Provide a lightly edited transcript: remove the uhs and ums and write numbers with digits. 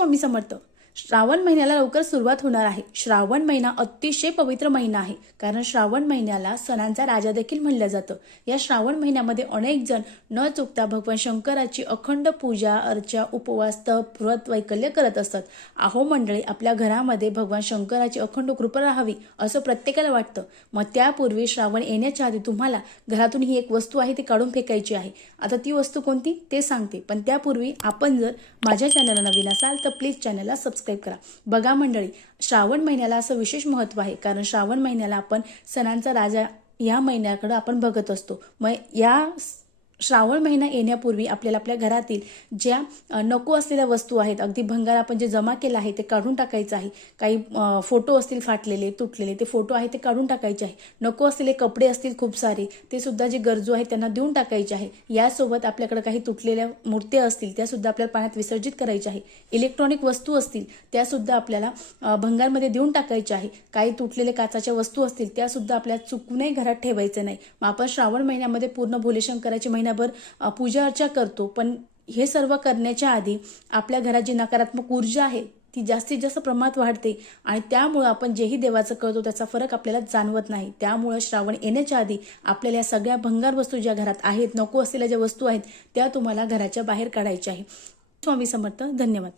स्वामी समर्थ. श्रावण महिन्याला लवकर सुरुवात होणार आहे. श्रावण महिना अतिशय पवित्र महिना आहे, कारण श्रावण महिन्याला सणांचा राजा देखील म्हणलं जातं. या श्रावण महिन्यामध्ये अनेक जण न चुकता भगवान शंकराची अखंड पूजा अर्चा उपवास तप व्रत वैकल्य करत असतात. अहो मंडळी, आपल्या घरामध्ये भगवान शंकराची अखंड कृपा राहावी असं प्रत्येकाला वाटतं. मग त्यापूर्वी श्रावण येण्याच्या आधी तुम्हाला घरातून ही एक वस्तू आहे ती काढून फेकायची आहे. आता ती वस्तू कोणती ते सांगते, पण त्यापूर्वी आपण जर माझ्या चॅनलला नवीन असाल तर प्लीज चॅनलला सबस्क्राईब करा. बघा मंडळी, श्रावण महिन्याला असं विशेष महत्त्व आहे, कारण श्रावण महिन्याला आपण सणांचा राजा या महिन्याकडे आपण बघत असतो. मग या श्रावण महिना येण्यापूर्वी आपल्याला आपल्या घरातील ज्या नको असलेल्या वस्तू आहेत, अगदी भंगार आपण जे जमा केलं आहे ते काढून टाकायचं आहे. काही फोटो असतील फाटलेले तुटलेले, ते फोटो आहे ते काढून टाकायचे आहे. नको असलेले कपडे असतील खूप सारे, ते सुद्धा जे गरजू आहेत त्यांना देऊन टाकायचे आहे. यासोबत आपल्याकडे काही तुटलेल्या मूर्त्या असतील त्या सुद्धा आपल्याला पाण्यात विसर्जित करायच्या आहे. इलेक्ट्रॉनिक वस्तू असतील त्या सुद्धा आपल्याला भंगारमध्ये देऊन टाकायच्या आहे. काही तुटलेले काचाच्या वस्तू असतील त्या सुद्धा आपल्याला चुकूनही घरात ठेवायचं नाही. मग आपण श्रावण महिन्यामध्ये पूर्ण भोलेशंकराची महिनाभर पूजा अर्चा करतो, पण हे सर्व करण्याच्या आधी आपल्या घरात जी नकारात्मक ऊर्जा आहे ती जास्तीत जास्त प्रमाणात वाढते आणि त्यामुळे आपण जेही देवाचं करतो त्याचा फरक आपल्याला जाणवत नाही. त्यामुळे श्रावण येण्याच्या आधी आपल्याला या सगळ्या भंगार वस्तू ज्या घरात आहेत, नको असलेल्या ज्या वस्तू आहेत त्या तुम्हाला घराच्या बाहेर काढायच्या आहे. स्वामी समर्थ. धन्यवाद.